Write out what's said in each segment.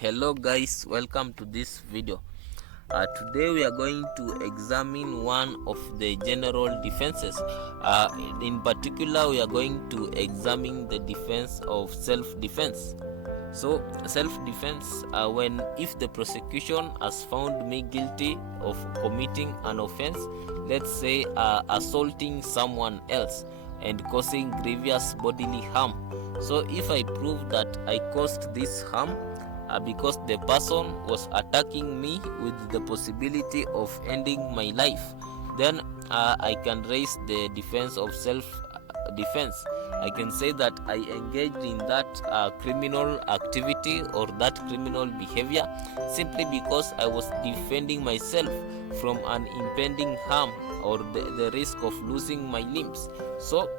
Hello guys, welcome to this video. Today we are going to examine one of the general defenses. In particular, we are going to examine the defense of self-defense. So self-defense, when if the prosecution has found me guilty of committing an offense, let's say assaulting someone else and causing grievous bodily harm. So if I prove that I caused this harm because the person was attacking me with the possibility of ending my life, then I can raise the defense of self-defense. I can say that I engaged in that criminal activity or that criminal behavior simply because I was defending myself from an impending harm or the risk of losing my limbs. So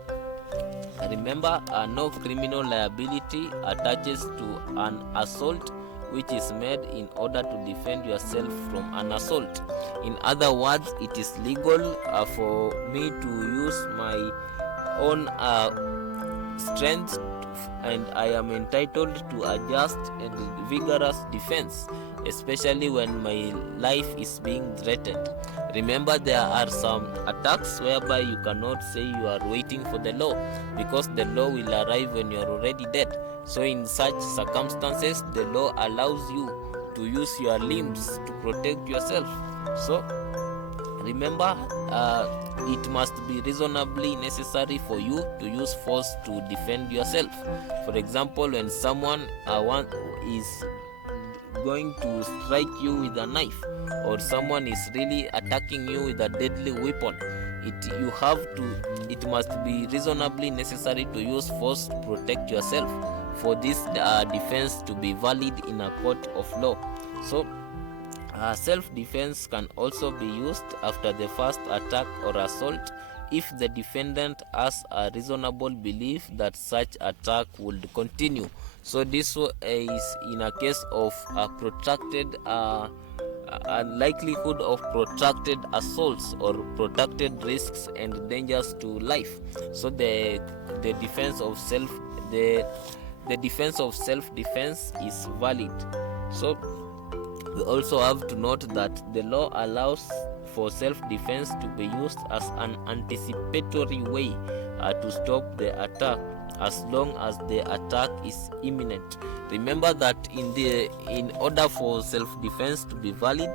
remember, no criminal liability attaches to an assault which is made in order to defend yourself from an assault. In other words, it is legal for me to use my own strength, and I am entitled to a just and vigorous defense, especially when my life is being threatened. Remember, there are some attacks whereby you cannot say you are waiting for the law, because the law will arrive when you are already dead. So in such circumstances, the law allows you to use your limbs to protect yourself. So remember, it must be reasonably necessary for you to use force to defend yourself. For example, when someone is going to strike you with a knife, or someone is really attacking you with a deadly weapon, it must be reasonably necessary to use force to protect yourself for this defense to be valid in a court of law. So self-defense can also be used after the first attack or assault if the defendant has a reasonable belief that such attack would continue. So this is in a case of a likelihood of protracted assaults or protracted risks and dangers to life. So the defense of self-defense is valid. So we also have to note that the law allows for self-defense to be used as an anticipatory way to stop the attack, as long as the attack is imminent. Remember that in order for self-defense to be valid,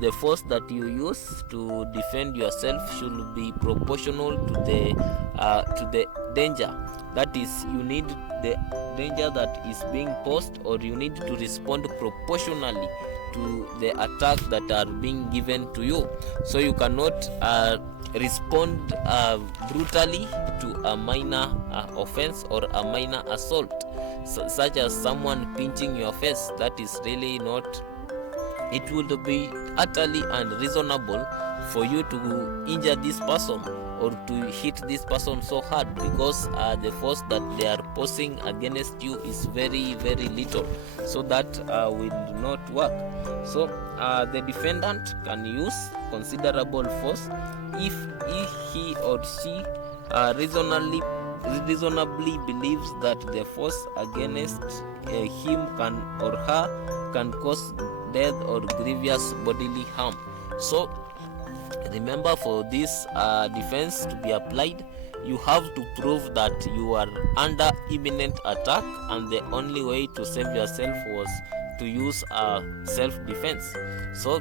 the force that you use to defend yourself should be proportional to the danger. That is, you need the danger that is being posed, or you need to respond proportionally to the attack that are being given to you. So you cannot respond brutally to a minor offense or a minor assault, such as someone pinching your face. That is really not, it would be utterly unreasonable for you to injure this person or to hit this person so hard, because the force that they are posing against you is very, very little. So that will not work. So the defendant can use considerable force if he or she reasonably believes that the force against him or her can cause death or grievous bodily harm. So remember, for this defense to be applied, you have to prove that you are under imminent attack, and the only way to save yourself was to use self-defense. So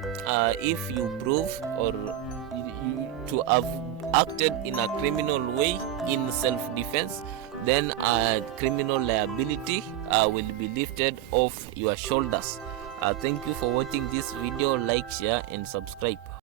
if you prove or to have acted in a criminal way in self-defense, then criminal liability will be lifted off your shoulders. Thank you for watching this video. Like, share and subscribe.